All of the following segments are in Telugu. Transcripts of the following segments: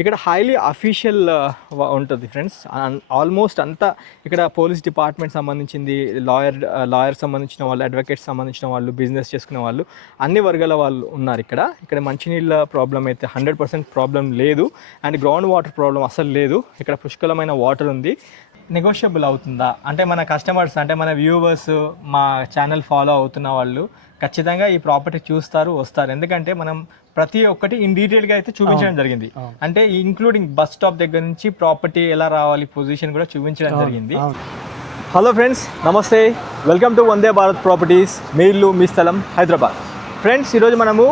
ఇక్కడ హైలీ అఫీషియల్ ఉంటుంది ఫ్రెండ్స్. ఆల్మోస్ట్ అంతా ఇక్కడ పోలీస్ డిపార్ట్మెంట్ సంబంధించింది, లాయర్ సంబంధించిన వాళ్ళు, అడ్వకేట్స్ సంబంధించిన వాళ్ళు, బిజినెస్ చేసుకునే వాళ్ళు, అన్ని వర్గాల వాళ్ళు ఉన్నారు ఇక్కడ మంచినీళ్ళ ప్రాబ్లం అయితే 100% ప్రాబ్లం లేదు. అండ్ గ్రౌండ్ వాటర్ ప్రాబ్లం అసలు లేదు. ఇక్కడ పుష్కలమైన వాటర్ ఉంది. నెగోషియబుల్ అవుతుందా అంటే మన కస్టమర్స్, అంటే మన వ్యూవర్స్, మా ఛానల్ ఫాలో అవుతున్న వాళ్ళు ఖచ్చితంగా ఈ ప్రాపర్టీ చూస్తారు, వస్తారు. ఎందుకంటే మనం ప్రతి ఒక్కటి ఇన్ డీటెయిల్గా అయితే చూపించడం జరిగింది. అంటే ఇంక్లూడింగ్ బస్ స్టాప్ దగ్గర నుంచి ప్రాపర్టీ ఎలా రావాలి, పొజిషన్ కూడా చూపించడం జరిగింది. హలో ఫ్రెండ్స్, నమస్తే, welcome to Vande Bharat properties. మీ ఇల్లు మీ స్థలం హైదరాబాద్. ఫ్రెండ్స్, ఈరోజు మనము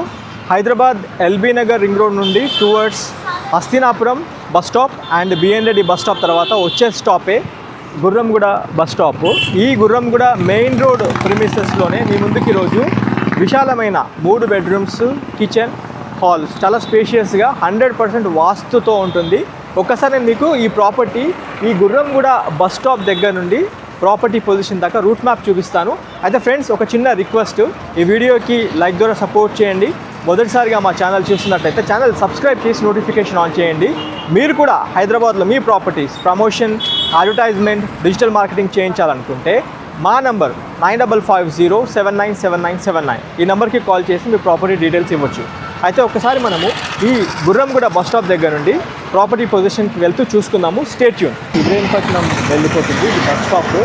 Hyderabad LB Nagar ring road నుండి towards Hastinapuram bus stop and BN Reddy bus stop తర్వాత వచ్చే స్టాపే గుర్రంగూడ బస్ స్టాప్. ఈ గుర్రంగూడ మెయిన్ రోడ్ ప్రిమిసెస్లోనే మీ ముందుకు ఈరోజు విశాలమైన 3 బెడ్రూమ్స్, కిచెన్, హాల్స్, చాలా స్పేషియస్గా 100% వాస్తుతో ఉంటుంది. ఒక్కసారి నేను మీకు ఈ ప్రాపర్టీ ఈ గుర్రంగూడ బస్ స్టాప్ దగ్గర నుండి ప్రాపర్టీ పొజిషన్ దాకా రూట్ మ్యాప్ చూపిస్తాను. అయితే ఫ్రెండ్స్, ఒక చిన్న రిక్వెస్ట్, ఈ వీడియోకి లైక్ ద్వారా సపోర్ట్ చేయండి. మొదటిసారిగా మా ఛానల్ చూస్తున్నట్లయితే ఛానల్ సబ్స్క్రైబ్ చేసి నోటిఫికేషన్ ఆన్ చేయండి. మీరు కూడా హైదరాబాద్లో మీ properties promotion, advertisement, digital marketing చేయించాలనుకుంటే మా నంబర్ 9550797979 ఈ నెంబర్కి కాల్ చేసి మీ ప్రాపర్టీ డీటెయిల్స్ ఇవ్వచ్చు. అయితే ఒకసారి మనము ఈ గుర్రంగూడ బస్ స్టాప్ దగ్గర నుండి ప్రాపర్టీ పొజిషన్కి వెళ్తూ చూసుకుందాము. Stay tune. ఇబ్రహీంపట్నం వెళ్ళిపోతుంది ఈ బస్ స్టాప్.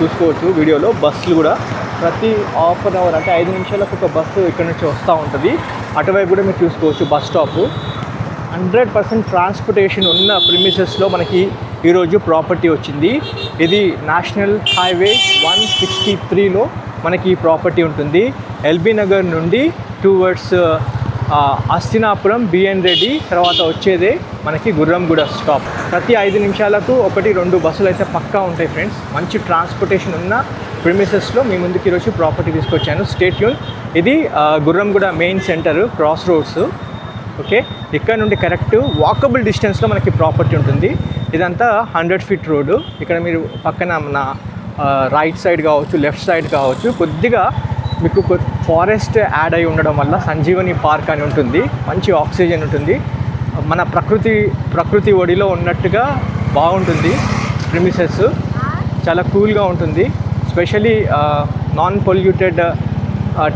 చూసుకోవచ్చు వీడియోలో. బస్సులు కూడా ప్రతి హాఫ్ అన్ అవర్ అంటే 5 నిమిషాలకు ఒక బస్సు ఇక్కడ నుంచి వస్తూ ఉంటుంది. అటువైపు కూడా మీరు చూసుకోవచ్చు బస్ స్టాప్. 100% ట్రాన్స్పోర్టేషన్ ఉన్న ప్రిమిసెస్లో మనకి ఈరోజు ప్రాపర్టీ వచ్చింది. ఇది నేషనల్ హైవే 163లో మనకి ఈ ప్రాపర్టీ ఉంటుంది. ఎల్బీ నగర్ నుండి టువర్డ్స్ హస్తినాపురం, బిఎన్ రెడ్డి తర్వాత వచ్చేదే మనకి గుర్రంగూడ స్టాప్. ప్రతి 5 నిమిషాలకు 1-2 బస్సులు అయితే పక్కా ఉంటాయి ఫ్రెండ్స్. మంచి ట్రాన్స్పోర్టేషన్ ఉన్న ప్రిమిసెస్లో మీ ముందుకు ఈరోజు ప్రాపర్టీ తీసుకొచ్చాను. Stay tune. ఇది Gurramguda main centre, cross roads. Okay, ఇక్కడ నుండి కరెక్ట్ వాకబుల్ డిస్టెన్స్లో మనకి ప్రాపర్టీ ఉంటుంది. ఇదంతా 100 ఫీట్ రోడ్డు. ఇక్కడ మీరు పక్కన మన రైట్ సైడ్ కావచ్చు, లెఫ్ట్ సైడ్ కావచ్చు, కొద్దిగా మీకు ఫారెస్ట్ యాడ్ అయి ఉండడం వల్ల సంజీవని పార్క్ అని ఉంటుంది. మంచి ఆక్సిజన్ ఉంటుంది. మన ప్రకృతి ఒడిలో ఉన్నట్టుగా బాగుంటుంది. ప్రిమిసెస్ చాలా కూల్గా ఉంటుంది. స్పెషలీ నాన్ పొల్యూటెడ్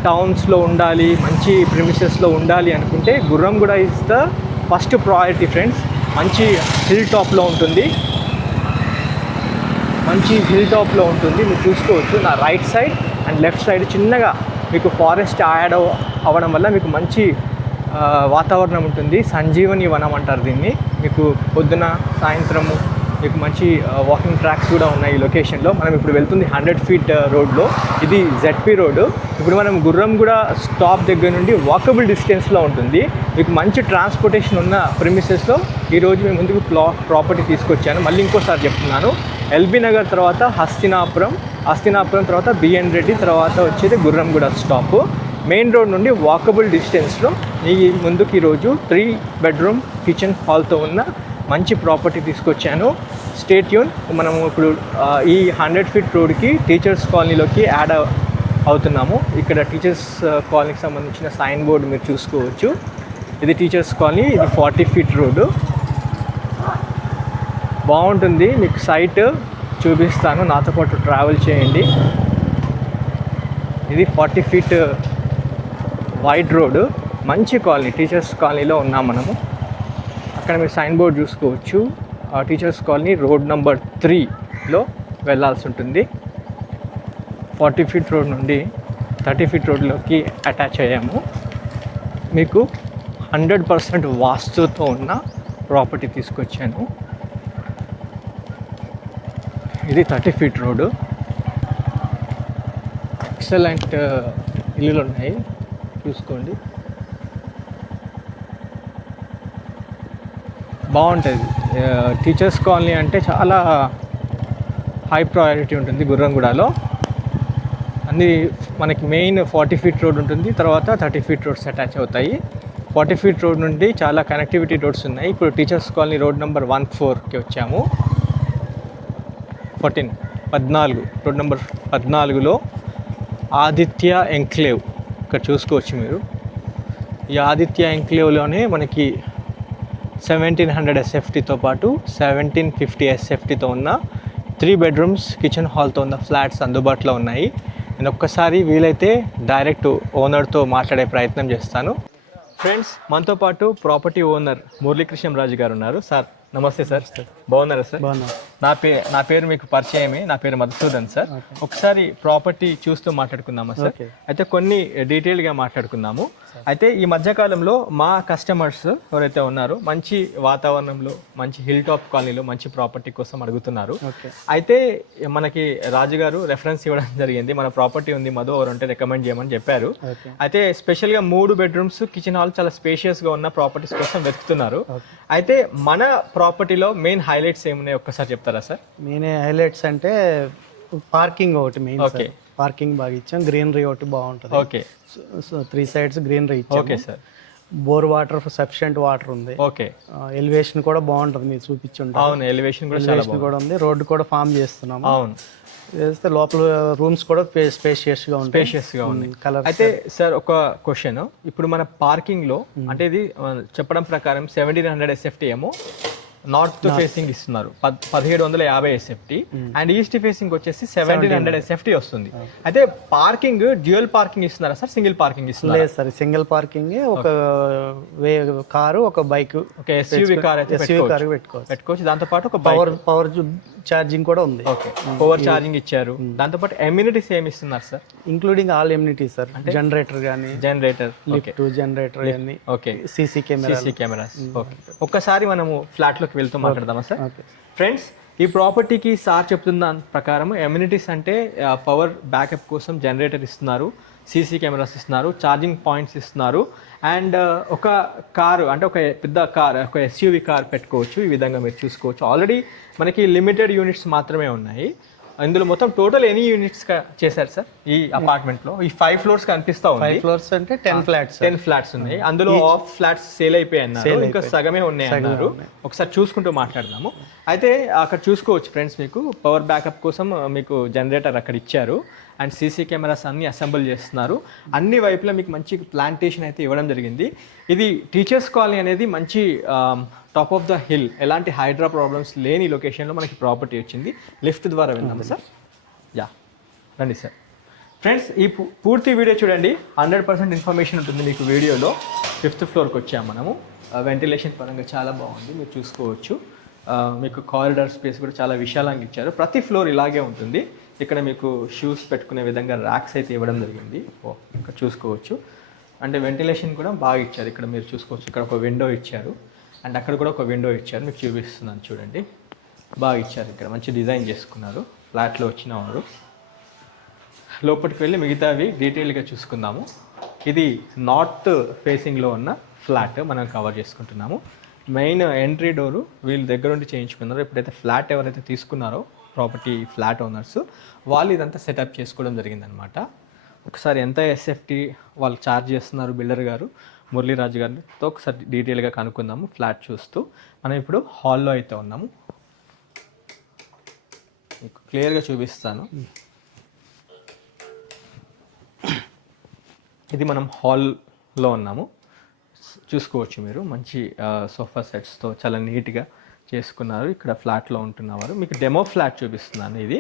టౌన్స్లో ఉండాలి, మంచి ప్రిమిసెస్లో ఉండాలి అనుకుంటే Gurramguda is the first priority friends. మంచి హిల్ టాప్లో ఉంటుంది. మీరు చూసుకోవచ్చు. నా right side and left side చిన్నగా మీకు ఫారెస్ట్ యాడ్ అవ్వడం వల్ల మీకు మంచి వాతావరణం ఉంటుంది. సంజీవని వనం అంటారు దీన్ని. మీకు పొద్దున సాయంత్రము మీకు మంచి వాకింగ్ ట్రాక్స్ కూడా ఉన్నాయి ఈ లొకేషన్లో. మనం ఇప్పుడు వెళ్తుంది 100 ఫీట్ రోడ్లో. ఇది జెడ్పీ రోడ్డు. ఇప్పుడు మనం గుర్రంగూడ స్టాప్ దగ్గర నుండి వాకబుల్ డిస్టెన్స్లో ఉంటుంది. మీకు మంచి ట్రాన్స్పోర్టేషన్ ఉన్న ప్రిమిసెస్లో ఈరోజు మేము ముందుకు ప్రాపర్టీ తీసుకొచ్చాను. మళ్ళీ ఇంకోసారి చెప్తున్నాను. ఎల్బీ నగర్ తర్వాత హస్తినాపురం తర్వాత బిఎన్ రెడ్డి తర్వాత వచ్చేది గుర్రంగూడ స్టాప్. మెయిన్ రోడ్ నుండి వాకబుల్ డిస్టెన్స్లో ఈ ముందుకు ఈరోజు 3 బెడ్రూమ్, కిచెన్, హాల్తో ఉన్న మంచి ప్రాపర్టీ తీసుకొచ్చాను. Stay tune. మనము ఇప్పుడు ఈ 100 ఫీట్ రోడ్కి టీచర్స్ కాలనీలోకి యాడ్ అవుతున్నాము. ఇక్కడ టీచర్స్ కాలనీకి సంబంధించిన సైన్ బోర్డు మీరు చూసుకోవచ్చు. ఇది టీచర్స్ కాలనీ. ఇది 40 ఫీట్ రోడ్డు. బాగుంటుంది. మీకు సైట్ చూపిస్తాను, నాతో పాటు ట్రావెల్ చేయండి. ఇది 40 ఫీట్ వైడ్ రోడ్డు. మంచి కాలనీ, టీచర్స్ కాలనీలో ఉన్నాం మనము. అక్కడ మీరు సైన్ బోర్డ్ చూసుకోవచ్చు. టీచర్స్ కాలనీ రోడ్ నెంబర్ 3లో వెళ్ళాల్సి ఉంటుంది. 40 ఫీట్ రోడ్ నుండి 30 ఫీట్ రోడ్లోకి అటాచ్ అయ్యాము. మీకు 100% వాస్తుతో ఉన్న ప్రాపర్టీ తీసుకొచ్చాను. ఇది 30 ఫీట్ రోడ్డు. ఎక్సలెంట్ ఇల్లులు ఉన్నాయి, చూసుకోండి. బాగుంటుంది. టీచర్స్ కాలనీ అంటే చాలా హై ప్రయారిటీ ఉంటుంది గుర్రంగూడలో. అన్నీ మనకి మెయిన్ 40 ఫీట్ రోడ్ ఉంటుంది, తర్వాత 30 ఫీట్ రోడ్స్ అటాచ్ అవుతాయి. 40 ఫీట్ రోడ్ నుండి చాలా కనెక్టివిటీ రోడ్స్ ఉన్నాయి. ఇప్పుడు టీచర్స్ కాలనీ రోడ్ నెంబర్ 14కి వచ్చాము. 14 రోడ్ నెంబర్ 14లో ఆదిత్య ఎంక్లేవ్ ఇక్కడ చూసుకోవచ్చు మీరు. ఈ ఆదిత్య ఎంక్లేవ్లోనే మనకి 1700 ఎస్ఎఫ్టీతో పాటు 1750 ఎస్ఎఫ్టీతో ఉన్న 3 బెడ్రూమ్స్ కిచెన్ హాల్తో ఉన్న ఫ్లాట్స్ అందుబాటులో ఉన్నాయి. నేను ఒక్కసారి వీలైతే డైరెక్ట్ ఓనర్తో మాట్లాడే ప్రయత్నం చేస్తాను. ఫ్రెండ్స్, మనతో పాటు ప్రాపర్టీ ఓనర్ మురళీకృష్ణరాజు గారు ఉన్నారు. సార్ నమస్తే సార్. బాగున్నారా సార్? నా పేరు మీకు పరిచయమే. నా పేరు మధుసూదన్ సార్. ఒకసారి ప్రాపర్టీ చూస్తూ మాట్లాడుకుందామా సార్? అయితే కొన్ని డీటెయిల్గా మాట్లాడుకుందాము. అయితే ఈ మధ్యకాలంలో మా కస్టమర్స్ ఎవరైతే ఉన్నారో మంచి వాతావరణంలో, మంచి హిల్ టాప్ కాలనీలో మంచి ప్రాపర్టీ కోసం అడుగుతున్నారు. అయితే మనకి రాజు గారు రెఫరెన్స్ ఇవ్వడం జరిగింది. మన ప్రాపర్టీ ఉంది మధు, ఎవరుంటే రికమెండ్ చేయమని చెప్పారు. అయితే స్పెషల్గా 3 బెడ్రూమ్స్ కిచెన్ హాల్ చాలా స్పేషియస్గా ఉన్న ప్రాపర్టీస్ కోసం వెతుకుతున్నారు. అయితే మన ప్రాపర్టీలో మెయిన్ హైలైట్స్ ఏమున్నాయి ఒక్కసారి చెప్తారా సార్? మెయిన్ హైలైట్స్ అంటే పార్కింగ్ ఒకటి మెయిన్. ఓకే, పార్కింగ్ బాగా ఇచ్చాం. గ్రీనరీ ఒకటి బాగుంటుంది. ఓకే, సో 3 sides గ్రీనరీ ఇచ్చాం. Okay sir. Bore water sufficient water ఉంది. ఓకే, ఎలివేషన్ కూడా బాగుంటుంది, మీరు చూపించుంటారు. అవును, ఎలివేషన్ కూడా ఉంది. రోడ్డు కూడా ఫామ్ చేస్తున్నాము. అవును, చేస్తే లోపల రూమ్స్ కూడా స్పేషియస్గా ఉంది. కలర్. అయితే సార్ ఒక క్వశ్చన్, ఇప్పుడు మన పార్కింగ్ లో అంటే ఇది చెప్పడం ప్రకారం 1700 ఎస్ఎఫ్టీ ఏమో నార్త్ ఫేసింగ్ ఇస్తున్నారు, 1750 ఎస్ఎఫ్టీ, అండ్ ఈస్ట్ ఫేసింగ్ వచ్చేసి 1700 ఎస్ఎఫ్టీ వస్తుంది. అయితే పార్కింగ్ డ్యూయల్ పార్కింగ్ ఇస్తున్నారా సార్, సింగిల్ పార్కింగ్ ఇస్తున్నారు? లేదు సార్, సింగిల్ పార్కింగ్. ఒక కారు, ఒక బైక్, ఒక ఎస్యూవీ కార్ అయితే పెట్టుకోవచ్చు. దాంతో పాటు ఒక పవర్ ఛార్జింగ్ కూడా ఉంది. ఓకే, పవర్ ఛార్జింగ్ ఇచ్చారు. దాంతో పాటు ఎమ్యూనిటీస్ ఏమి ఇస్తున్నారు sir? Including all amenities sir. Generator కానీ, లిఫ్ట్, జనరేటర్ కానీ, ఓకే, సీసీ కెమెరాస్. ఓకే, ఒక్కసారి మనము ఫ్లాట్ లోకి వెళ్తూ మాట్లాడదామా సార్? ఫ్రెండ్స్, ఈ ప్రాపర్టీకి సార్ చెప్తున్న ప్రకారం ఎమ్యూనిటీస్ అంటే పవర్ బ్యాకప్ కోసం జనరేటర్ ఇస్తున్నారు, సీసీ కెమెరాస్ ఇస్తున్నారు, ఛార్జింగ్ పాయింట్స్ ఇస్తున్నారు, అండ్ ఒక కారు అంటే ఒక పెద్ద కార్, ఒక ఎస్యూవీ కార్ పెట్టుకోవచ్చు. ఈ విధంగా మీరు చూసుకోవచ్చు. ఆల్రెడీ మనకి లిమిటెడ్ యూనిట్స్ మాత్రమే ఉన్నాయి. ఇందులో మొత్తం టోటల్ ఎన్ని యూనిట్స్ చేశారు సార్ ఈ అపార్ట్మెంట్ లో? ఈ 5 floors కనిపిస్తా ఉంది. 5 floors అంటే 10 ఫ్లాట్స్ ఉన్నాయి. అందులో ఆఫ్ ఫ్లాట్స్ సేల్ అయిపోయి అన్నారు, ఇంకా సగమే ఉన్నాయి అన్నారు. ఒకసారి చూసుకుంటూ మాట్లాడదాము. అయితే అక్కడ చూసుకోవచ్చు ఫ్రెండ్స్, మీకు పవర్ బ్యాకప్ కోసం మీకు జనరేటర్ అక్కడ ఇచ్చారు, అండ్ సీసీ కెమెరాస్ అన్ని అసెంబుల్ చేస్తున్నారు. అన్ని వైపులా మీకు మంచి ప్లాంటేషన్ అయితే ఇవ్వడం జరిగింది. ఇది టీచర్స్ కాలనీ అనేది మంచి టాప్ ఆఫ్ ద హిల్, ఎలాంటి హైడ్రా ప్రాబ్లమ్స్ లేని లొకేషన్లో మనకి ప్రాపర్టీ వచ్చింది. లిఫ్ట్ ద్వారా వెళ్దాము సార్. యా, రండి సార్. ఫ్రెండ్స్, ఈ పూర్తి వీడియో చూడండి, 100% ఇన్ఫర్మేషన్ ఉంటుంది మీకు వీడియోలో. 5th floorకి వచ్చాము మనము. వెంటిలేషన్ పరంగా చాలా బాగుంది, మీరు చూసుకోవచ్చు. మీకు కారిడార్ స్పేస్ కూడా చాలా విశాలంగా ఇచ్చారు. ప్రతి ఫ్లోర్ ఇలాగే ఉంటుంది. ఇక్కడ మీకు షూస్ పెట్టుకునే విధంగా ర్యాక్స్ అయితే ఇవ్వడం జరిగింది. ఇక్కడ చూసుకోవచ్చు. అంటే వెంటిలేషన్ కూడా బాగా ఇచ్చారు. ఇక్కడ మీరు చూసుకోవచ్చు, ఇక్కడ ఒక విండో ఇచ్చారు, అండ్ అక్కడ కూడా ఒక విండో ఇచ్చారు. మీకు చూపిస్తున్నాను చూడండి, బాగా ఇచ్చారు. ఇక్కడ మంచి డిజైన్ చేసుకున్నారు. ఫ్లాట్లో వచ్చిన వారు లోపలికి వెళ్ళి మిగతావి డీటెయిల్గా చూసుకుందాము. ఇది నార్త్ ఫేసింగ్లో ఉన్న ఫ్లాట్ మనం కవర్ చేసుకుంటున్నాము. మెయిన్ ఎంట్రీ డోరు వీళ్ళ దగ్గర నుండి చేయించుకున్నారు. ఎప్పుడైతే ఫ్లాట్ ఎవరైతే తీసుకున్నారో ప్రాపర్టీ ఫ్లాట్ ఓనర్స్, వాళ్ళు ఇదంతా సెటప్ చేసుకోవడం జరిగిందనమాట. ఒకసారి ఎంత ఎస్ఎఫ్టీ వాళ్ళు ఛార్జ్ చేస్తున్నారు బిల్డర్ గారు, మురళీరాజు గారితో ఒకసారి డీటెయిల్గా కనుక్కుందాము. ఫ్లాట్ చూస్తూ మనం ఇప్పుడు హాల్లో అయితే ఉన్నాము. మీకు క్లియర్గా చూపిస్తాను. ఇది మనం హాల్లో ఉన్నాము, చూసుకోవచ్చు మీరు. మంచి సోఫా సెట్స్తో చాలా నీట్గా చేసుకున్నారు. ఇక్కడ ఫ్లాట్లో ఉంటున్నవారు మీకు డెమో ఫ్లాట్ చూపిస్తున్నాను. ఇది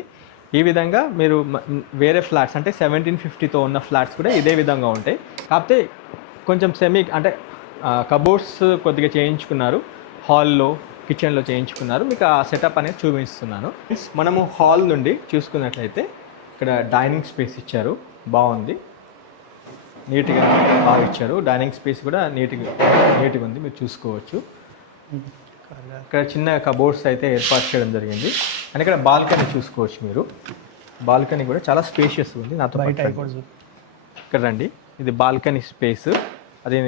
ఈ విధంగా మీరు వేరే ఫ్లాట్స్ అంటే 1750తో ఉన్న ఫ్లాట్స్ కూడా ఇదే విధంగా ఉంటాయి. కాకపోతే కొంచెం అంటే కబోర్డ్స్ కొద్దిగా చేయించుకున్నారు, హాల్లో కిచెన్లో చేయించుకున్నారు. మీకు ఆ సెటప్ అనేది చూపిస్తున్నాను. మనము హాల్ నుండి చూసుకున్నట్లయితే ఇక్కడ డైనింగ్ స్పేస్ ఇచ్చారు, బాగుంది, నీట్గా బాగా ఇచ్చారు. డైనింగ్ స్పేస్ కూడా నీట్గా ఉంది, మీరు చూసుకోవచ్చు. ఇక్కడ చిన్న కబోర్డ్స్ అయితే ఏర్పాటు చేయడం జరిగింది. అండ్ ఇక్కడ బాల్కనీ చూసుకోవచ్చు మీరు. బాల్కనీ కూడా చాలా స్పేషియస్ ఉంది. నాతో ఇక్కడ రండి, ఇది బాల్కనీ స్పేస్. అది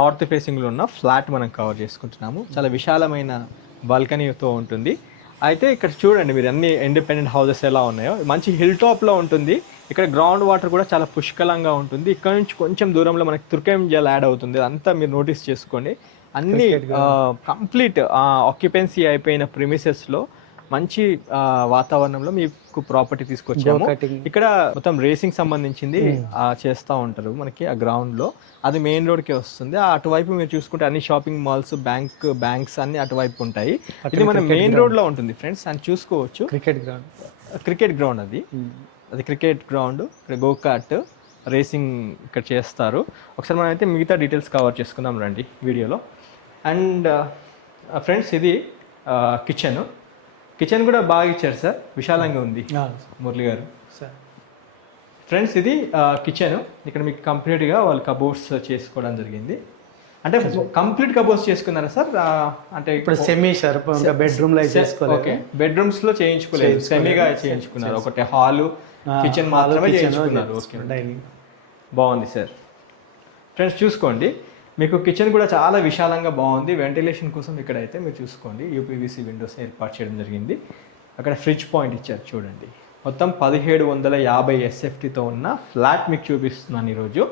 నార్త్ ఫేసింగ్లో ఉన్న ఫ్లాట్ మనం కవర్ చేసుకుంటున్నాము. చాలా విశాలమైన బాల్కనీతో ఉంటుంది. అయితే ఇక్కడ చూడండి మీరు, అన్ని ఇండిపెండెంట్ హౌసెస్ ఎలా ఉన్నాయో. మంచి హిల్ టాప్లో ఉంటుంది. ఇక్కడ గ్రౌండ్ వాటర్ కూడా చాలా పుష్కలంగా ఉంటుంది. ఇక్కడ నుంచి కొంచెం దూరంలో మనకి తుర్కెం జల్ యాడ్ అవుతుంది. అంతా మీరు నోటీస్ చేసుకోండి. అన్ని కంప్లీట్ ఆక్యుపెన్సీ అయిపోయిన ప్రిమిసెస్లో మంచి వాతావరణంలో మీకు ప్రాపర్టీ తీసుకొచ్చాము. ఇక్కడ మొత్తం రేసింగ్ సంబంధించింది చేస్తూ ఉంటారు మనకి ఆ గ్రౌండ్లో. అది మెయిన్ రోడ్కే వస్తుంది. అటువైపు మీరు చూసుకుంటే అన్ని షాపింగ్ మాల్స్, బ్యాంక్స్ అన్ని అటువైపు ఉంటాయి. ఇది మన మెయిన్ రోడ్లో ఉంటుంది ఫ్రెండ్స్. అని చూసుకోవచ్చు. క్రికెట్ గ్రౌండ్ అది క్రికెట్ గ్రౌండ్. ఇక్కడ గోకార్ట్ రేసింగ్ ఇక్కడ చేస్తారు. ఒకసారి మనం అయితే మిగతా డీటెయిల్స్ కవర్ చేసుకుందాం రండి వీడియోలో. అండ్ ఫ్రెండ్స్ ఇది కిచెన్ కూడా బాగా ఇచ్చారు సార్, విశాలంగా ఉంది మురళి గారు. ఫ్రెండ్స్ ఇది కిచెన్. ఇక్కడ మీకు కంప్లీట్గా వాళ్ళు కబోర్డ్స్ చేసుకోవడం జరిగింది. అంటే కంప్లీట్ కబోర్డ్స్ చేసుకున్నారా సార్? అంటే ఇప్పుడు సెమీ సార్ బెడ్రూమ్ లో చేసుకోలేదు. ఓకే, బెడ్రూమ్స్ లో చేయించుకోలేదు, సెమీగా చేయించుకున్నారు. ఒకటి హాలు కిచెన్ మాత్రమే చేయించుకున్నారు. బాగుంది సార్. ఫ్రెండ్స్ చూసుకోండి, మీకు కిచెన్ కూడా చాలా విశాలంగా బాగుంది. వెంటిలేషన్ కోసం ఇక్కడైతే మీరు చూసుకోండి యూపీవీసీ విండోస్ ఏర్పాటు చేయడం జరిగింది. అక్కడ ఫ్రిడ్జ్ పాయింట్ ఇచ్చారు చూడండి. మొత్తం 1750 SFTతో ఉన్న ఫ్లాట్ మీకు చూపిస్తున్నాను ఈరోజు.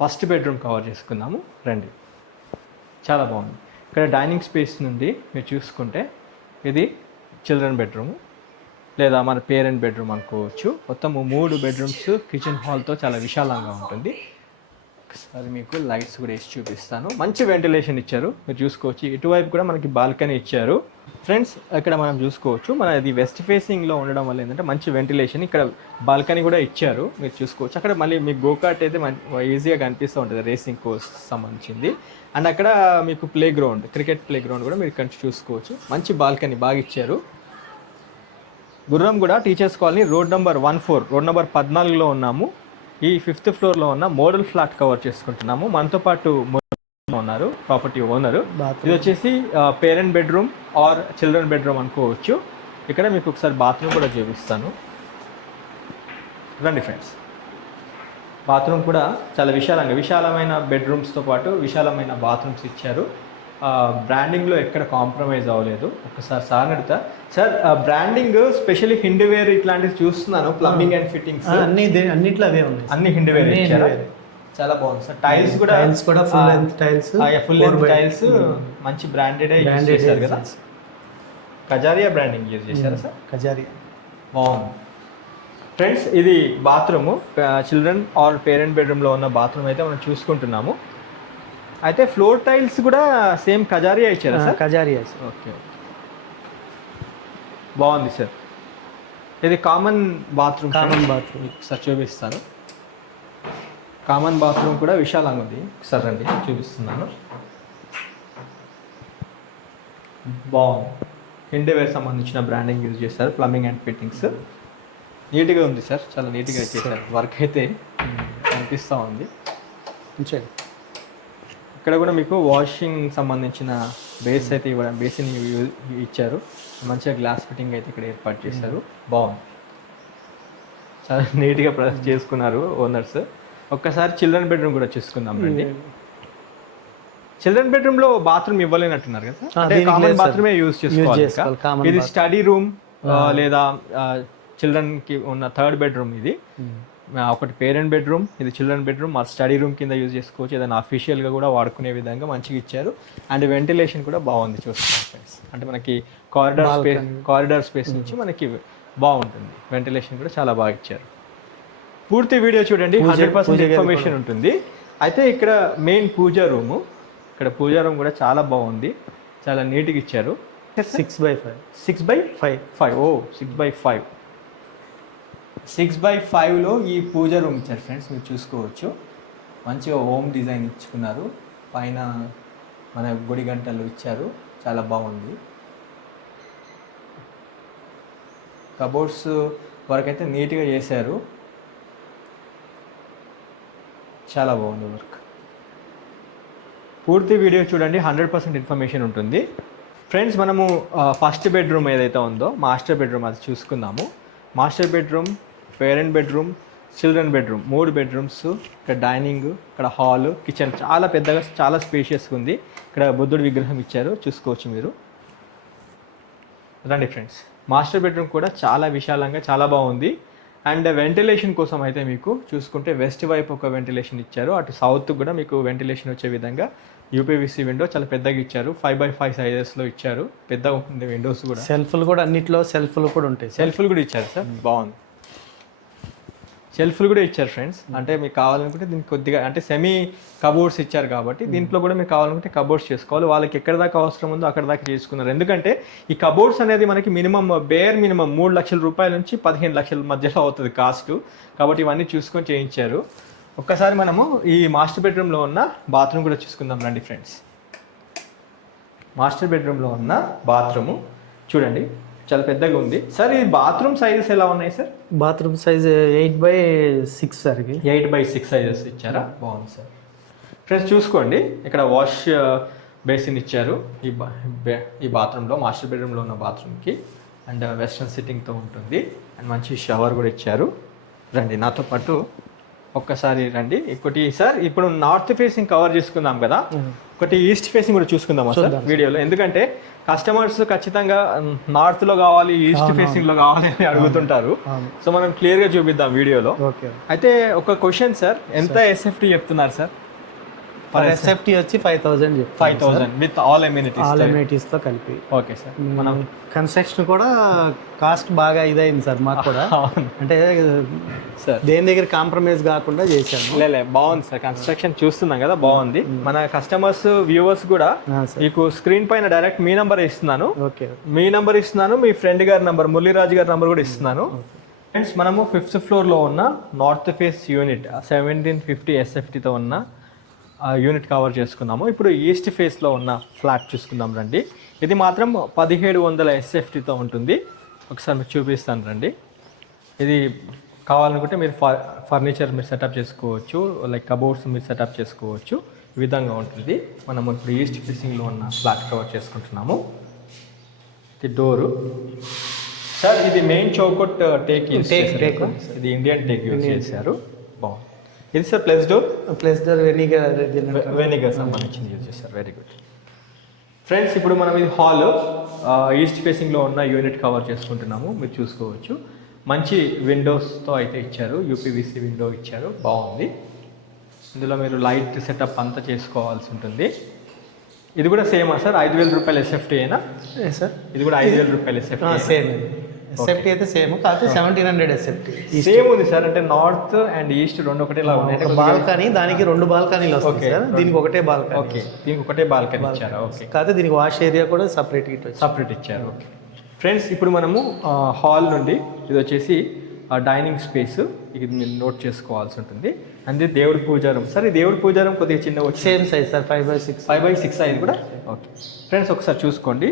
ఫస్ట్ బెడ్రూమ్ కవర్ చేసుకుందాము రండి. చాలా బాగుంది. ఇక్కడ డైనింగ్ స్పేస్ నుండి మీరు చూసుకుంటే ఇది చిల్డ్రన్ బెడ్రూము లేదా మన పేరెంట్ బెడ్రూమ్ అనుకోవచ్చు. మొత్తము 3 బెడ్రూమ్స్ కిచెన్ హాల్తో చాలా విశాలంగా ఉంటుంది. ఒకసారి మీకు లైట్స్ కూడా వేసి చూపిస్తాను. మంచి వెంటిలేషన్ ఇచ్చారు, మీరు చూసుకోవచ్చు. ఇటువైపు కూడా మనకి బాల్కనీ ఇచ్చారు. ఫ్రెండ్స్ ఇక్కడ మనం చూసుకోవచ్చు, మన ఇది వెస్ట్ ఫేసింగ్లో ఉండడం వల్ల ఏంటంటే మంచి వెంటిలేషన్. ఇక్కడ బాల్కనీ కూడా ఇచ్చారు, మీరు చూసుకోవచ్చు. అక్కడ మళ్ళీ మీకు గోకార్ట్ అయితే ఈజీగా కనిపిస్తూ ఉంటుంది, రేసింగ్ కోర్స్ సంబంధించింది. అండ్ అక్కడ మీకు play ground, cricket play ground కూడా మీరు ఇక్కడ చూసుకోవచ్చు. మంచి బాల్కనీ బాగా ఇచ్చారు. Gurramguda teachers colony road number 14, road number 14లో ఉన్నాము. ఈ 5th ఫ్లోర్లో ఉన్న మోడల్ ఫ్లాట్ కవర్ చేసుకుంటున్నాము. మనతో పాటు ఉన్నారు ప్రాపర్టీ ఓనరు. ఇది వచ్చేసి parent bedroom are children bedroom అనుకోవచ్చు. ఇక్కడ మీకు ఒకసారి బాత్రూమ్ కూడా చూపిస్తాను రండి ఫ్రెండ్స్. బాత్రూమ్ కూడా చాలా విశాలమైన బెడ్రూమ్స్తో పాటు విశాలమైన బాత్రూమ్స్ ఇచ్చారు. బ్రాండింగ్లో ఎక్కడ కాంప్రమైజ్ అవ్వలేదు. ఒకసారి సార్ అడుగుతా, సార్ బ్రాండింగ్ స్పెషల్లీ హిండ్వేర్ ఇట్లాంటివి చూస్తున్నాను, ప్లంబింగ్ అండ్ ఫిట్టింగ్స్ అన్నిట్లో అవే ఉన్నాయి. అన్ని హిండ్వేర్ ఇచ్చారు, చాలా బాగుంది సార్. టైల్స్ కూడా ఫుల్ లెంత్ టైల్స్ మంచి బ్రాండెడ్ చేశారు కదా. కజారియా బ్రాండింగ్ యూజ్ చేశారు సార్. కజారియా బాగుంది. ఫ్రెండ్స్ ఇది బాత్రూము, చిల్డ్రన్ ఆర్ పేరెంట్ బెడ్రూమ్లో ఉన్న బాత్రూమ్ అయితే మనం చూసుకుంటున్నాము. అయితే ఫ్లోర్ టైల్స్ కూడా సేమ్ కజారియా ఇచ్చారా సార్? కజారియా. ఓకే, బాగుంది సార్. ఇది కామన్ బాత్రూమ్ సార్, చూపిస్తాను. కామన్ బాత్రూమ్ కూడా విశాలంగా ఉంది. సార్ రండి చూపిస్తున్నాను. బాగుంది. హిండ్వేర్ సంబంధించిన బ్రాండింగ్ యూజ్ చేస్తారు. ప్లంబింగ్ అండ్ ఫిట్టింగ్స్ నీట్గా ఉంది సార్, చాలా నీట్గా చేశారు. వర్క్ అయితే అనిపిస్తూ ఉంది. ఇక్కడ కూడా మీకు వాషింగ్ సంబంధించిన బేసిన్ ఇచ్చారు. మంచిగా గ్లాస్ ఫిట్టింగ్ అయితే ఇక్కడ ఏర్పాటు చేశారు. బాగుంది, చాలా నీట్గా చేసుకున్నారు ఓనర్స్. ఒక్కసారి చిల్డ్రన్ బెడ్రూమ్ కూడా చూసుకుందాం రండి. చిల్డ్రన్ బెడ్రూమ్ లో బాత్రూమ్ ఇవ్వలేనట్టున్నారు కదా, అంటే కామన్ బాత్రూమే యూజ్ చేసుకోవాలి. ఇది స్టడీ రూమ్ లేదా చిల్డ్రన్ కి ఉన్న 3rd బెడ్రూమ్. ఇది ఒకటి పేరెంట్ బెడ్రూమ్, ఇది చిల్డ్రన్ బెడ్రూమ్. మా స్టడీ రూమ్ కింద యూజ్ చేసుకోవచ్చు, ఏదైనా అఫీషియల్గా కూడా వాడుకునే విధంగా మంచిగా ఇచ్చారు. అండ్ వెంటిలేషన్ కూడా బాగుంది చూస్తున్నాం ఫ్రెండ్స్. అంటే మనకి కారిడార్ స్పేస్ నుంచి మనకి బాగుంటుంది. వెంటిలేషన్ కూడా చాలా బాగా ఇచ్చారు. పూర్తి వీడియో చూడండి, 100% ఇన్ఫర్మేషన్ ఉంటుంది. అయితే ఇక్కడ మెయిన్ పూజా రూము, ఇక్కడ పూజా రూమ్ కూడా చాలా బాగుంది, చాలా నీట్గా ఇచ్చారు. 6x5. ఓ 6x5. 6x5లో ఈ పూజ రూమ్ ఇచ్చారు ఫ్రెండ్స్, మీరు చూసుకోవచ్చు. మంచిగా హోమ్ డిజైన్ ఇచ్చుకున్నారు. పైన మన గుడి గంటలు ఇచ్చారు, చాలా బాగుంది. కబోర్డ్స్ వర్క్ అయితే నీట్గా చేశారు, చాలా బాగుంది వర్క్. పూర్తి వీడియో చూడండి, 100% ఇన్ఫర్మేషన్ ఉంటుంది. ఫ్రెండ్స్ మనము ఫస్ట్ బెడ్రూమ్ ఏదైతే ఉందో మాస్టర్ బెడ్రూమ్ అది చూసుకుందాము. Master bedroom, parent bedroom, children bedroom, 3 bedrooms. ఇక్కడ డైనింగ్, ఇక్కడ హాల్, కిచెన్ చాలా పెద్దగా, చాలా స్పేషియస్గా ఉంది. ఇక్కడ బుద్ధుడి విగ్రహం ఇచ్చారు, చూసుకోవచ్చు మీరు. రండి ఫ్రెండ్స్, మాస్టర్ బెడ్రూమ్ కూడా చాలా విశాలంగా చాలా బాగుంది. అండ్ వెంటిలేషన్ కోసం అయితే మీకు చూసుకుంటే వెస్ట్ వైపు ఒక వెంటిలేషన్ ఇచ్చారు, అటు సౌత్ కూడా మీకు వెంటిలేషన్ వచ్చే విధంగా యూపీవీసీ విండో చాలా పెద్దగా ఇచ్చారు. 5x5 సైజెస్లో ఇచ్చారు, పెద్దగా ఉంటుంది విండోస్ కూడా. సెల్ఫ్లు కూడా అన్నిట్లో సెల్ఫ్లు కూడా ఉంటాయి. సెల్ఫ్లు కూడా ఇచ్చారు సార్, బాగుంది. షెల్ఫ్లు కూడా ఇచ్చారు ఫ్రెండ్స్. అంటే మీకు కావాలనుకుంటే దీనికి కొద్దిగా అంటే సెమీ కబోర్డ్స్ ఇచ్చారు కాబట్టి దీంట్లో కూడా మీకు కావాలనుకుంటే కబోర్డ్స్ చేసుకోవాలి. వాళ్ళకి ఎక్కడ దాకా అవసరం ఉందో అక్కడ దాకా చేసుకున్నారు. ఎందుకంటే ఈ కబోర్డ్స్ అనేది మనకి మినిమం బేర్ మినిమం 3 లక్షల రూపాయల నుంచి 15 లక్షల మధ్యలో అవుతుంది కాస్ట్. కాబట్టి ఇవన్నీ చూసుకొని చేయించారు. ఒక్కసారి మనము ఈ మాస్టర్ బెడ్రూమ్లో ఉన్న బాత్రూమ్ కూడా చూసుకుందాం రండి ఫ్రెండ్స్. మాస్టర్ బెడ్రూమ్లో ఉన్న బాత్రూము చూడండి, చాలా పెద్దగా ఉంది. సార్ ఈ బాత్రూమ్ సైజెస్ ఎలా ఉన్నాయి sir? Bathroom size 8x6 sir. 8x6 sizes ఇచ్చారా? బాగుంది సార్. ఫ్రెండ్స్ చూసుకోండి, ఇక్కడ వాష్ బేసిన్ ఇచ్చారు ఈ బాత్రూంలో, మాస్టర్ బెడ్రూమ్లో ఉన్న బాత్రూమ్కి. అండ్ వెస్ట్రన్ సిట్టింగ్తో ఉంటుంది. అండ్ మంచి షవర్ కూడా ఇచ్చారు. రండి నాతో పాటు ఒక్కసారి రండి. ఒకటి సార్ ఇప్పుడు నార్త్ ఫేసింగ్ కవర్ చేసుకుందాం కదా, ఒకటి ఈస్ట్ ఫేసింగ్ కూడా చూసుకుందామా సార్ వీడియోలో? ఎందుకంటే కస్టమర్స్ ఖచ్చితంగా నార్త్లో కావాలి, ఈస్ట్ ఫేసింగ్లో కావాలి అని అడుగుతుంటారు. సో మనం క్లియర్గా చూపిద్దాం వీడియోలో. అయితే ఒక క్వశ్చన్ సార్, ఎంత ఎస్ఎఫ్టీ చెప్తున్నారు సార్? ఎస్ఎఫ్టీ వచ్చి 5,000 5,000 విత్ ఆల్ అమ్యూనిటీస్ తో కలిపి. Okay sir. మనం కన్స్ట్రక్షన్ కూడా కాస్ట్ బాగా ఇదైంది సార్ మాకు కూడా. అంటే సార్ దేని దగ్గర కాంప్రమైజ్ కాకుండా చేశాను. బాగుంది సార్, కన్స్ట్రక్షన్ చూస్తున్నాం కదా, బాగుంది. మన కస్టమర్స్ వ్యూవర్స్ కూడా మీకు స్క్రీన్ పైన డైరెక్ట్ మీ నంబర్ ఇస్తున్నాను. ఓకే, మీ నంబర్ ఇస్తున్నాను, మీ ఫ్రెండ్ గారి నంబర్ మురళీరాజు గారి నంబర్ కూడా ఇస్తున్నాను. ఫ్రెండ్స్ మనము 5th ఫ్లోర్లో ఉన్న నార్త్ ఫేస్ యూనిట్ 1750 ఎస్ఎఫ్టీతో ఉన్న యూనిట్ కవర్ చేసుకున్నాము. ఇప్పుడు ఈస్ట్ ఫేస్లో ఉన్న ఫ్లాట్ చూసుకుందాం రండి. ఇది మాత్రం 1700 ఎస్ఎఫ్టీతో ఉంటుంది. ఒకసారి మీకు చూపిస్తాను రండి. ఇది కావాలనుకుంటే మీరు ఫర్నిచర్ మీరు సెటప్ చేసుకోవచ్చు, లైక్ కబోర్డ్స్ మీరు సెటప్ చేసుకోవచ్చు. ఈ విధంగా ఉంటుంది. మనం ఇప్పుడు ఈస్ట్ ఫేసింగ్లో ఉన్న ఫ్లాట్ కవర్ చేసుకుంటున్నాము. ఇది డోరు సార్, ఇది మెయిన్ చౌకట్ టేక్ ఇది ఇండియన్ టేక్ యూజ్ చేశారు. బాగుంది. ఇది సార్ ప్లస్ డోర్ వెనిగర్ సంబంధించింది యూజ్ చేశారు. Very good friends. ఇప్పుడు మనం ఇది హాల్ ఈస్ట్ ఫేసింగ్లో ఉన్న యూనిట్ కవర్ చేసుకుంటున్నాము. మీరు చూసుకోవచ్చు, మంచి విండోస్తో అయితే ఇచ్చారు, యూపీవీసీ విండో ఇచ్చారు, బాగుంది. ఇందులో మీరు లైట్ సెటప్ అంతా చేసుకోవాల్సి ఉంటుంది. ఇది కూడా సేమా సార్? 5,000 రూపాయలు ఎస్ఎఫ్టీ అయినా సార్? ఇది కూడా 5,000 రూపాయలు ఎస్ఎఫ్టీ సేమ్. ఎస్ఎఫ్టీ అయితే సేమ్, కాకపోతే 1700 ఎస్ఎఫ్టీ సేమ్ ఉంది సార్. అంటే నార్త్ అండ్ ఈస్ట్ రెండు ఒకటేలా ఉన్నాయి. బాల్కనీ, దానికి 2 బాల్కనీలు వస్తాయి సార్. దీనికి ఒకటే బాల్కనీ. ఓకే, దీనికి ఒకటే బాల్కనీ ఇచ్చారా? ఓకే, కాకపోతే దీనికి వాష్ ఏరియా కూడా సపరేట్ ఇచ్చారు. ఓకే ఫ్రెండ్స్, ఇప్పుడు మనము హాల్ నుండి ఇది వచ్చేసి డైనింగ్ స్పేస్, ఇది మీరు నోట్ చేసుకోవాల్సి ఉంటుంది. అంతే దేవుడి పూజారం సార్. ఈ దేవుడి పూజారం కొద్దిగా చిన్న వచ్చి సేమ్ సైజ్ సార్, 5x6 అయింది కూడా. ఓకే ఫ్రెండ్స్, ఒకసారి చూసుకోండి.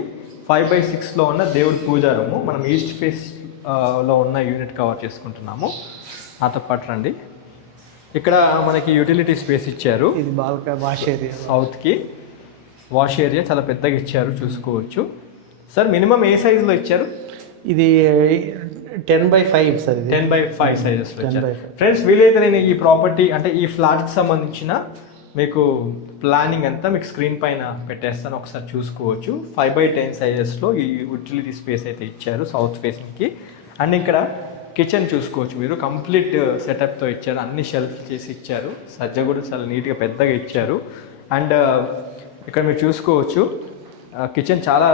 5x6లో ఉన్న దేవుడి పూజారము మనం ఈస్ట్ ఫేస్ లో ఉన్న యూనిట్ కవర్ చేసుకుంటున్నాము. నాతో పాటు రండి. ఇక్కడ మనకి యూటిలిటీ స్పేస్ ఇచ్చారు. ఇది వాష్ ఏరియా, సౌత్కి వాష్ ఏరియా చాలా పెద్దగా ఇచ్చారు, చూసుకోవచ్చు. సార్ మినిమం ఏ సైజులో ఇచ్చారు? ఇది 10x5 సార్. 10x5 సైజెస్లో ఇచ్చారు. ఫ్రెండ్స్ వీలైతే నేను ఈ ప్రాపర్టీ అంటే ఈ ఫ్లాట్కి సంబంధించిన మీకు ప్లానింగ్ అంతా మీకు స్క్రీన్ పైన పెట్టేస్తాను, ఒకసారి చూసుకోవచ్చు. 5x10 సైజెస్లో ఈ యూటిలిటీ స్పేస్ అయితే ఇచ్చారు సౌత్ ఫేసింగ్కి. అండ్ ఇక్కడ కిచెన్ చూసుకోవచ్చు మీరు, కంప్లీట్ సెటప్తో ఇచ్చారు, అన్ని షెల్ఫ్ చేసి ఇచ్చారు, సజ్జ కూడా చాలా నీట్గా పెద్దగా ఇచ్చారు. అండ్ ఇక్కడ మీరు చూసుకోవచ్చు కిచెన్ చాలా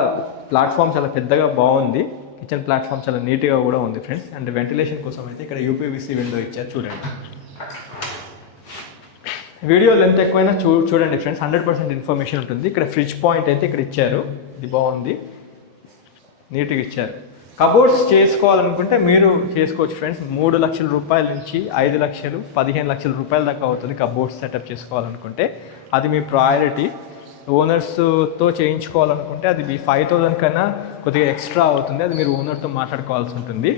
ప్లాట్ఫామ్ చాలా పెద్దగా బాగుంది. కిచెన్ ప్లాట్ఫామ్ చాలా నీట్గా కూడా ఉంది ఫ్రెండ్స్. అండ్ వెంటిలేషన్ కోసం అయితే ఇక్కడ యూపీవీసీ విండో ఇచ్చారు, చూడండి. వీడియో లెంత్ ఎక్కువైనా చూడండి ఫ్రెండ్స్, 100% ఇన్ఫర్మేషన్ ఉంటుంది. ఇక్కడ ఫ్రిడ్జ్ పాయింట్ అయితే ఇక్కడ ఇచ్చారు, ఇది బాగుంది, నీట్గా ఇచ్చారు. కబోర్డ్స్ చేసుకోవాలనుకుంటే మీరు చేసుకోవచ్చు ఫ్రెండ్స్. 3 లక్షల రూపాయల నుంచి 5 లక్షలు 15 లక్షల రూపాయల దాకా అవుతుంది కబోర్డ్స్ సెటప్ చేసుకోవాలనుకుంటే. అది మీ ప్రయారిటీ. ఓనర్స్తో చేయించుకోవాలనుకుంటే అది మీ 5,000 కన్నా కొద్దిగా ఎక్స్ట్రా అవుతుంది, అది మీరు ఓనర్తో మాట్లాడుకోవాల్సి ఉంటుంది.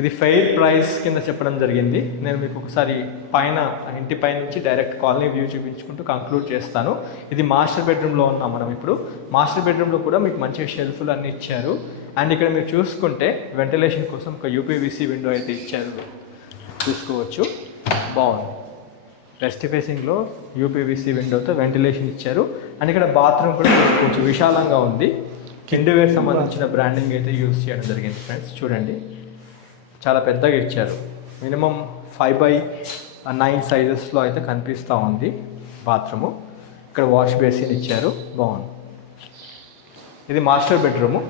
ఇది ఫెయిర్ ప్రైస్ కింద చెప్పడం జరిగింది. నేను మీకు ఒకసారి పైన ఇంటి పై నుంచి డైరెక్ట్ కాలనీ వ్యూ చూపించుకుంటూ కంక్లూడ్ చేస్తాను. ఇది మాస్టర్ బెడ్రూమ్లో ఉన్నాం మనం ఇప్పుడు. మాస్టర్ బెడ్రూమ్లో కూడా మీకు మంచి షెల్ఫ్లు అన్నీ ఇచ్చారు. అండ్ ఇక్కడ మీరు చూసుకుంటే వెంటిలేషన్ కోసం ఒక యూపీవీసీ విండో అయితే ఇచ్చారు, చూసుకోవచ్చు, బాగుంది. వెస్ట్ ఫేసింగ్లో యూపీవీసీ విండోతో వెంటిలేషన్ ఇచ్చారు. అండ్ ఇక్కడ బాత్రూమ్ కూడా చూసుకోవచ్చు, విశాలంగా ఉంది. కిండ్వేర్ సంబంధించిన బ్రాండింగ్ అయితే యూజ్ చేయడం జరిగింది ఫ్రెండ్స్, చూడండి చాలా పెద్దగా ఇచ్చారు. మినిమం 5x9 సైజెస్లో అయితే కనిపిస్తూ ఉంది బాత్రూము. ఇక్కడ వాష్ బేసిన్ ఇచ్చారు, బాగుంది. ఇది మాస్టర్ బెడ్రూము.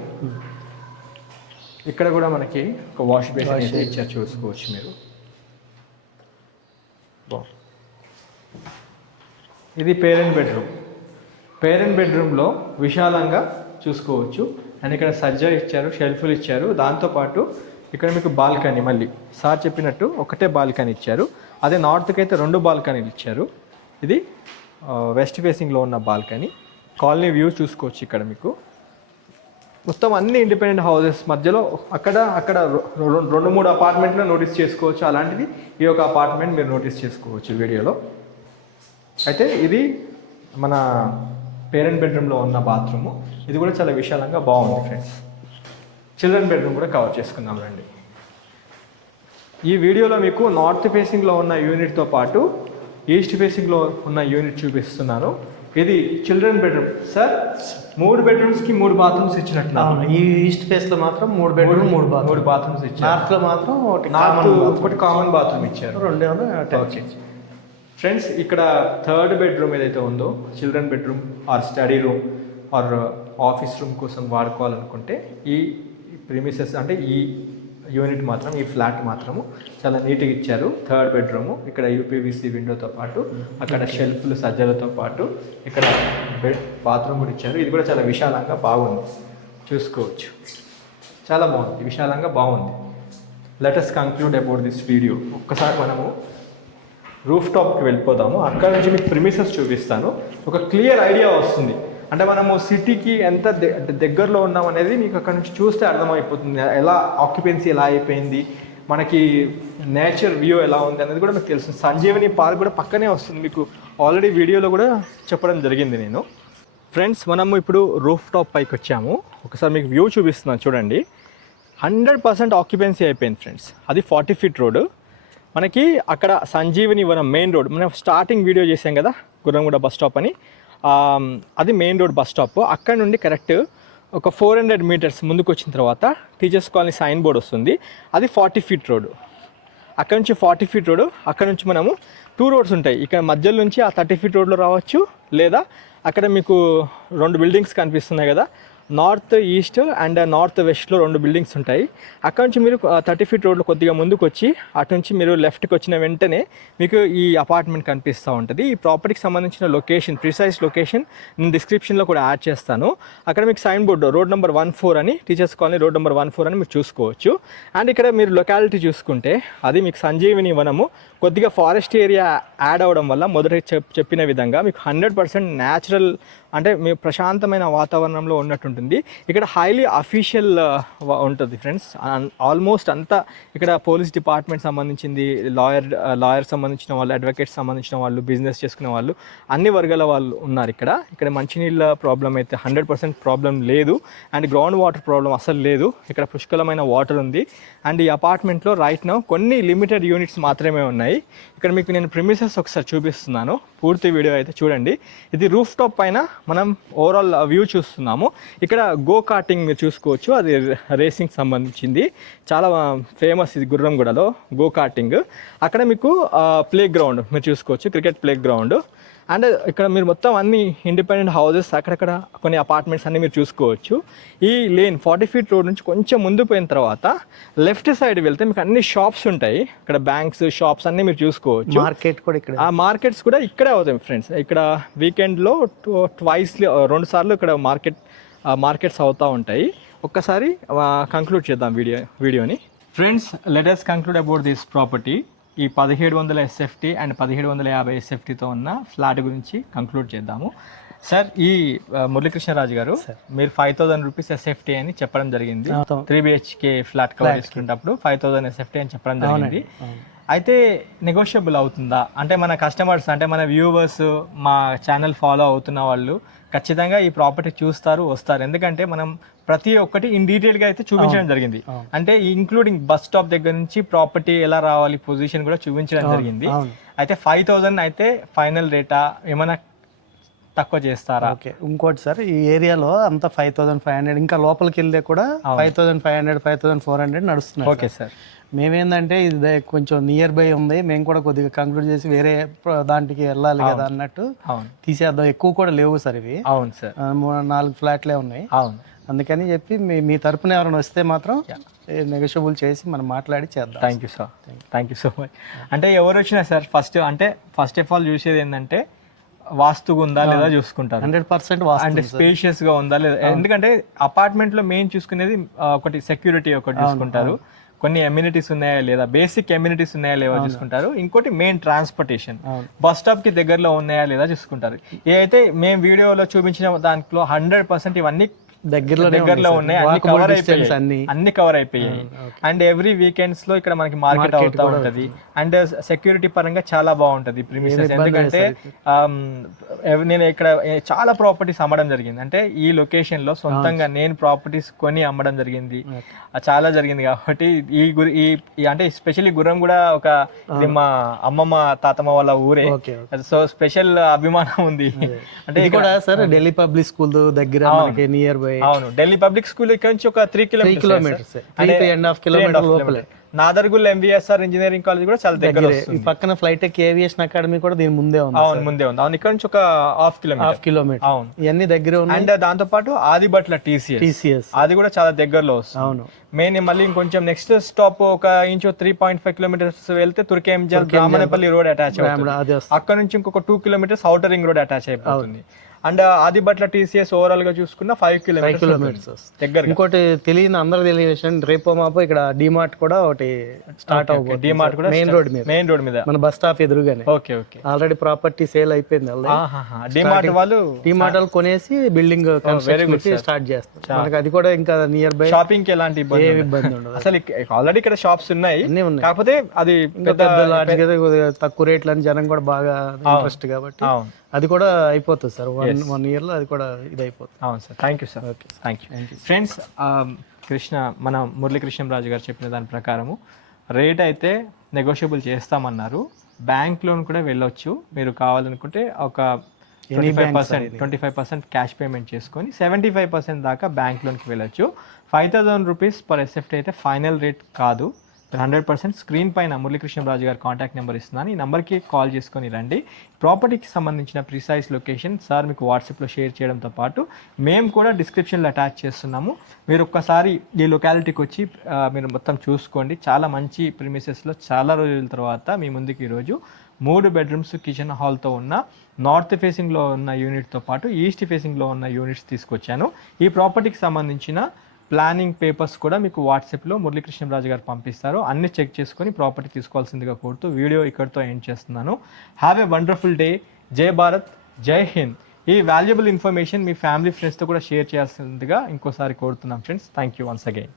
ఇక్కడ కూడా మనకి ఒక వాష్ బేసిన్ అయితే ఇచ్చారు, చూసుకోవచ్చు మీరు. బాగుంది. ఇది పేరెంట్ బెడ్రూమ్. పేరెంట్ బెడ్రూమ్లో విశాలంగా చూసుకోవచ్చు. అండ్ ఇక్కడ సజ్జా ఇచ్చారు, షెల్ఫ్లు ఇచ్చారు. దాంతోపాటు ఇక్కడ మీకు బాల్కనీ, మళ్ళీ సార్ చెప్పినట్టు ఒకటే బాల్కనీ ఇచ్చారు. అదే నార్త్కి అయితే 2 బాల్కనీలు ఇచ్చారు. ఇది వెస్ట్ ఫేసింగ్లో ఉన్న బాల్కనీ. కాలనీ వ్యూ చూసుకోవచ్చు ఇక్కడ మీకు. మొత్తం అన్ని ఇండిపెండెంట్ హౌసెస్ మధ్యలో అక్కడ 2-3 అపార్ట్మెంట్లో నోటీస్ చేసుకోవచ్చు. అలాంటిది ఈ ఒక అపార్ట్మెంట్ మీరు నోటీస్ చేసుకోవచ్చు వీడియోలో. అయితే ఇది మన పేరెంట్ బెడ్రూమ్లో ఉన్న బాత్రూము. ఇది కూడా చాలా విశాలంగా బాగుంది ఫ్రెండ్స్. చిల్డ్రన్ బెడ్రూమ్ కూడా కవర్ చేసుకుందాం రండి. ఈ వీడియోలో మీకు నార్త్ ఫేసింగ్లో ఉన్న యూనిట్తో పాటు ఈస్ట్ ఫేసింగ్లో ఉన్న యూనిట్ చూపిస్తున్నాను. ఇది చిల్డ్రన్ బెడ్రూమ్. సార్ 3 బెడ్రూమ్స్కి 3 బాత్రూమ్స్ ఇచ్చినట్లు. ఈ ఈస్ట్ ఫేస్లో మాత్రం 3 బెడ్రూమ్ 3 బాత్రూమ్స్ ఇచ్చారు. నార్త్లో మాత్రం ఒకటి కామన్ బాత్రూమ్ ఇచ్చారు, 2 ఓకే ఫ్రెండ్స్. ఇక్కడ 3rd బెడ్రూమ్ ఏదైతే ఉందో children bedroom or study room or office room కోసం వాడుకోవాలనుకుంటే ఈ ప్రిమిసెస్ అంటే ఈ యూనిట్ మాత్రం, ఈ ఫ్లాట్ మాత్రము చాలా నీట్గా ఇచ్చారు. 3rd bedroom. ఇక్కడ యూపీవీసీ విండోతో పాటు అక్కడ షెల్ఫ్లు సజ్జలతో పాటు ఇక్కడ బాత్రూమ్ కూడా ఇచ్చారు. ఇది కూడా చాలా విశాలంగా బాగుంది, చూసుకోవచ్చు. చాలా బాగుంది, విశాలంగా బాగుంది. Let us conclude about this video. ఒక్కసారి మనము రూఫ్ టాప్కి వెళ్ళిపోదాము. అక్కడ నుంచి మీకు ప్రిమిసెస్ చూపిస్తాను. ఒక క్లియర్ ఐడియా వస్తుంది. అంటే మనము సిటీకి ఎంత దగ్గరలో ఉన్నాం అనేది మీకు అక్కడ నుంచి చూస్తే అర్థమైపోతుంది. ఎలా ఆక్యుపెన్సీ ఎలా అయిపోయింది, మనకి నేచర్ వ్యూ ఎలా ఉంది అనేది కూడా మీకు తెలుస్తుంది. సంజీవని పార్క్ కూడా పక్కనే వస్తుంది. మీకు ఆల్రెడీ వీడియోలో కూడా చెప్పడం జరిగింది నేను. ఫ్రెండ్స్ మనము ఇప్పుడు రూఫ్ టాప్ పైకి వచ్చాము. ఒకసారి మీకు వ్యూ చూపిస్తున్నాను చూడండి. 100% ఆక్యుపెన్సీ అయిపోయింది ఫ్రెండ్స్. అది 40 feet రోడ్. మనకి అక్కడ సంజీవని వనం మెయిన్ రోడ్, మనం స్టార్టింగ్ వీడియో చేసాం కదా గుర్రంగూడ బస్ స్టాప్ అని, అది మెయిన్ రోడ్ బస్ స్టాప్. అక్కడ నుండి కరెక్ట్ ఒక 400 meters ముందుకు వచ్చిన తర్వాత టీచర్స్ కాలనీ సైన్ బోర్డ్ వస్తుంది. అది 40 feet రోడ్. అక్కడ నుంచి 40 feet రోడ్. అక్కడ నుంచి మనము 2 roads ఉంటాయి. ఇక్కడ మధ్యలో నుంచి ఆ 30 feet రోడ్లో రావచ్చు, లేదా అక్కడ మీకు 2 buildings కనిపిస్తున్నాయి కదా, నార్త్ ఈస్ట్ అండ్ నార్త్ వెస్ట్లో 2 buildings ఉంటాయి. అక్కడ నుంచి మీరు 30 feet రోడ్లో కొద్దిగా ముందుకు వచ్చి అటు నుంచి మీరు లెఫ్ట్కి వచ్చిన వెంటనే మీకు ఈ అపార్ట్మెంట్ కనిపిస్తూ ఉంటుంది. ఈ ప్రాపర్టీకి సంబంధించిన లొకేషన్, ప్రిసైజ్ లొకేషన్ నేను డిస్క్రిప్షన్లో కూడా యాడ్ చేస్తాను. అక్కడ మీకు సైన్ బోర్డు రోడ్ నెంబర్ 14 అని, టీచర్స్ కాలనీ రోడ్ నెంబర్ 14 అని మీరు చూసుకోవచ్చు. అండ్ ఇక్కడ మీరు లొకాలిటీ చూసుకుంటే అది మీకు సంజీవిని వనము. కొద్దిగా ఫారెస్ట్ ఏరియా యాడ్ అవ్వడం వల్ల మొదట చెప్పిన విధంగా మీకు 100% న్యాచురల్, అంటే మీ ప్రశాంతమైన వాతావరణంలో ఉన్నట్టుంటుంది. ఇక్కడ హైలీ అఫీషియల్ ఉంటుంది ఫ్రెండ్స్. ఆల్మోస్ట్ అంతా ఇక్కడ పోలీస్ డిపార్ట్మెంట్ సంబంధించింది, లాయర్ సంబంధించిన వాళ్ళు, అడ్వకేట్స్ సంబంధించిన వాళ్ళు, బిజినెస్ చేసుకునే వాళ్ళు, అన్ని వర్గాల వాళ్ళు ఉన్నారు ఇక్కడ. ఇక్కడ మంచినీళ్ళ ప్రాబ్లం అయితే 100% ప్రాబ్లం లేదు. అండ్ గ్రౌండ్ వాటర్ ప్రాబ్లం అసలు లేదు. ఇక్కడ పుష్కలమైన వాటర్ ఉంది. అండ్ ఈ అపార్ట్మెంట్లో రైట్ నౌ కొన్ని లిమిటెడ్ యూనిట్స్ మాత్రమే ఉన్నాయి. ఇక్కడ మీకు నేను ప్రిమిసెస్ ఒకసారి చూపిస్తున్నాను, పూర్తి వీడియో అయితే చూడండి. ఇది రూఫ్ టాప్ పైన మనం ఓవరాల్ వ్యూ చూస్తున్నాము. ఇక్కడ గో కార్టింగ్ మీరు చూసుకోవచ్చు, అది రేసింగ్ సంబంధించింది, చాలా ఫేమస్ ఇది గుర్రంగూడలో గో కార్టింగ్. అక్కడ మీకు ప్లే గ్రౌండ్ మీరు చూసుకోవచ్చు, క్రికెట్ ప్లే గ్రౌండ్. అండ్ ఇక్కడ మీరు మొత్తం అన్ని ఇండిపెండెంట్ హౌసెస్, అక్కడక్కడ కొన్ని అపార్ట్మెంట్స్ అన్ని మీరు చూసుకోవచ్చు. ఈ లేన్ 40 feet రోడ్ నుంచి కొంచెం ముందు పోయిన తర్వాత లెఫ్ట్ సైడ్ వెళ్తే మీకు అన్ని షాప్స్ ఉంటాయి. ఇక్కడ బ్యాంక్స్, షాప్స్ అన్ని మీరు చూసుకోవచ్చు. మార్కెట్ కూడా ఇక్కడ, ఆ మార్కెట్స్ కూడా ఇక్కడే అవుతాయి ఫ్రెండ్స్. ఇక్కడ వీకెండ్లో 2 సార్లు ఇక్కడ మార్కెట్స్ అవుతూ ఉంటాయి. ఒక్కసారి కంక్లూడ్ చేద్దాం వీడియోని. Friends, let us conclude about this property. ఈ 1700 SFT అండ్ 1750 SFTతో ఉన్న ఫ్లాట్ గురించి కంక్లూడ్ చేద్దాము. సార్, ఈ మురళీకృష్ణరాజు గారు, మీరు 5000 రూపీస్ SFT అని చెప్పడం జరిగింది. 3 BHK ఫ్లాట్ కవర్ చేసుకునేటప్పుడు 5000 SFT అని చెప్పడం జరిగింది. అయితే నెగోషియబుల్ అవుతుందా? అంటే మన కస్టమర్స్, అంటే మన వ్యూవర్స్, మా ఛానల్ ఫాలో అవుతున్న వాళ్ళు ఖచ్చితంగా ఈ ప్రాపర్టీ చూస్తారు, వస్తారు. ఎందుకంటే మనం ప్రతి ఒక్కటి ఇన్ డీటెయిల్గా అయితే చూపించడం జరిగింది. అంటే ఇంక్లూడింగ్ బస్ స్టాప్ దగ్గర నుంచి ప్రాపర్టీ ఎలా రావాలి, పొజిషన్ కూడా చూపించడం జరిగింది. అయితే 5000 అయితే ఫైనల్ రేటా, ఏమైనా తక్కువ చేస్తారా? ఓకే, ఇంకోటి సార్, ఈ ఏరియాలో అంతా 5500, ఇంకా లోపలికి వెళ్తే కూడా 5500, 5400 నడుస్తున్నాయి. Okay sir. మేమేందంటే ఇది కొంచెం నియర్ బై ఉంది, మేము కూడా కొద్దిగా కంక్లూడ్ చేసి వేరే దాంట్కి వెళ్ళాలి కదా అన్నట్టు తీసేద్దాం. ఎక్కువ కూడా లేవు సార్ ఇవి. అవును సార్, 4 ఫ్లాట్లే ఉన్నాయి. అవును, అందుకని చెప్పి మీ తరపున ఎవరైనా వస్తే మాత్రం నెగోషియబుల్ చేసి మనం మాట్లాడి చేద్దాం. Thank you so much. అంటే ఎవరు వచ్చినా సార్ ఫస్ట్ ఆఫ్ ఆల్ చూసేది ఏంటంటే వాస్తుగా ఉందా లేదా చూసుకుంటారు. 100% అంటే స్పేషియస్ గా ఉందా లేదా. ఎందుకంటే అపార్ట్మెంట్ లో మెయిన్ చూసుకునేది ఒకటి సెక్యూరిటీ ఒకటి చూసుకుంటారు, కొన్ని ఎమ్యూనిటీస్ ఉన్నాయా లేదా, బేసిక్ ఎమ్యూనిటీస్ ఉన్నాయా లేవా చూసుకుంటారు, ఇంకోటి మెయిన్ ట్రాన్స్పోర్టేషన్ బస్ స్టాప్ కి దగ్గరలో ఉన్నాయా లేదా చూసుకుంటారు. ఏ అయితే మేము వీడియోలో చూపించిన దాంట్లో 100% ఇవన్నీ దగ్గరలో ఉన్నాయి, అన్ని కవర్ అయిపోయాయి. అండ్ ఎవ్రీ వీకెండ్స్ లో ఇక్కడ మనకి మార్కెట్ అవుతా ఉంటది. అండ్ సెక్యూరిటీ పరంగా చాలా బాగుంటది ప్రిమిసెస్. ఎందుకంటే నేను ఇక్కడ చాలా ప్రాపర్టీస్ అమ్మడం జరిగింది. అంటే ఈ లొకేషన్ లో సొంతంగా నేను ప్రాపర్టీస్ కొని అమ్మడం జరిగింది, చాలా జరిగింది. కాబట్టి ఈ అంటే స్పెషల్లీ గుర్రం కూడా ఇది మా అమ్మమ్మ తాతమ్మ వాళ్ళ ఊరే, సో స్పెషల్ అభిమానం ఉంది. అంటే కూడా సార్ ఢిల్లీ పబ్లిక్ స్కూల్ దగ్గర నియర్ బై. అవును, ఢిల్లీ పబ్లిక్ స్కూల్ ఇక్కడ నుంచి ఒక 3 కిలోమీటర్స్, 3.5 కిలోమీటర్ లోపలే. నాదర్గుల్ ఎంవిఎస్ఆర్ ఇంజనీరింగ్ కాలేజ్ కూడా చాలా దగ్గర. ఈ పక్కన ఫ్లైట్ టెక్ ఏవియేషన్ అకాడమీ కూడా దీని ముందే ఉంది. అవును, ఇక్కడ నుంచి ఒక హాఫ్ కిలోమీటర్. అవును, ఇవన్నీ దగ్గర ఉన్నాయి. అండ్ దాంతో పాటు ఆదిబట్ల టీసీఎస్ అది కూడా చాలా దగ్గరలో వస్తుంది. అవును, మెయిన్ మళ్ళీ ఇంకొంచెం నెక్స్ట్ స్టాప్ ఒక 3.5 కిలోమీటర్స్ వెళ్తే తుర్కేంజల్ బ్రాహ్మణపల్లి రోడ్ అటాచ్ అవుతుంది. అక్కడ నుంచి ఇంకొక 2 kilometres outer ring road attach అయిపోతుంది. అండ్ ఆదిబట్ల టీసీఎస్ ఓవరాల్ గా చూసుకున్న 5 కిలోమీటర్స్ దగ్గర. ఇంకోటి తెలియని అందరూ తెలియని రేపో మాపో ఇక్కడ డిమార్ట్ కూడా ఒకటి స్టార్ట్ అవుతుంది. డిమార్ట్ కూడా మెయిన్ రోడ్ మీద మన బస్ స్టాప్ ఎదురుగానే. ఓకే, ఆల్రెడీ ప్రాపర్టీ సేల్ అయిపోయింది. డిమార్ట్ వాళ్ళు కొనేసి బిల్డింగ్ స్టార్ట్ చేస్తారు. మనకి అది కూడా ఇంకా నియర్ బై, షాపింగ్ కి ఎలాంటి ఇబ్బంది ఉండదు. అసలు ఆల్రెడీ ఇక్కడ షాప్స్ ఉన్నాయి, కాకపోతే అది తక్కువ రేట్లు అని జనం కూడా బాగా ఇంట్రెస్ట్ కాబట్టి అది కూడా అయిపోతుంది సార్. 1 year లో అది కూడా ఇది అయిపోతుంది. అవును sir, thank you sir. Thank you friends. మన మురళీకృష్ణరాజు గారు చెప్పిన దాని ప్రకారము రేట్ అయితే నెగోషియబుల్ చేస్తామన్నారు. బ్యాంక్ లోన్ కూడా వెళ్ళొచ్చు, మీరు కావాలనుకుంటే ఒక 25% క్యాష్ పేమెంట్ చేసుకొని 75% దాకా బ్యాంక్ లోన్కి వెళ్ళొచ్చు. 5,000 రూపీస్ పర్ ఎస్ఎఫ్టీ అయితే ఫైనల్ రేట్ కాదు. 100% స్క్రీన్ పైన మురళీకృష్ణరాజు గారి కాంటాక్ట్ నెంబర్ ఇస్తున్నాను, ఈ నెంబర్కి కాల్ చేసుకొని రండి. ప్రాపర్టీకి సంబంధించిన ప్రిసైజ్ లొకేషన్ సార్ మీకు వాట్సాప్లో షేర్ చేయడంతో పాటు మేము కూడా డిస్క్రిప్షన్లో అటాచ్ చేస్తున్నాము. మీరు ఒక్కసారి ఈ లొకాలిటీకి వచ్చి మీరు మొత్తం చూసుకోండి. చాలా మంచి ప్రిమిసెస్లో చాలా రోజుల తర్వాత మీ ముందుకు ఈరోజు 3 బెడ్రూమ్స్ కిచెన్ హాల్తో ఉన్న నార్త్ ఫేసింగ్లో ఉన్న యూనిట్తో పాటు ఈస్ట్ ఫేసింగ్లో ఉన్న యూనిట్స్ తీసుకొచ్చాను. ఈ ప్రాపర్టీకి సంబంధించిన ప్లానింగ్ పేపర్స్ కూడా మీకు వాట్సాప్లో మురళీకృష్ణరాజు గారు పంపిస్తారు. అన్ని చెక్ చేసుకొని ప్రాపర్టీ తీసుకోవాల్సిందిగా కోరుతూ వీడియో ఇక్కడితో ఎండ్ చేస్తున్నాను. Have a wonderful day. జై భారత్, జై హింద్. ఈ వాల్యుబుల్ ఇన్ఫర్మేషన్ మీ ఫ్యామిలీ ఫ్రెండ్స్తో కూడా షేర్ చేయాల్సిందిగా ఇంకోసారి కోరుతున్నాం friends. Thank you once again.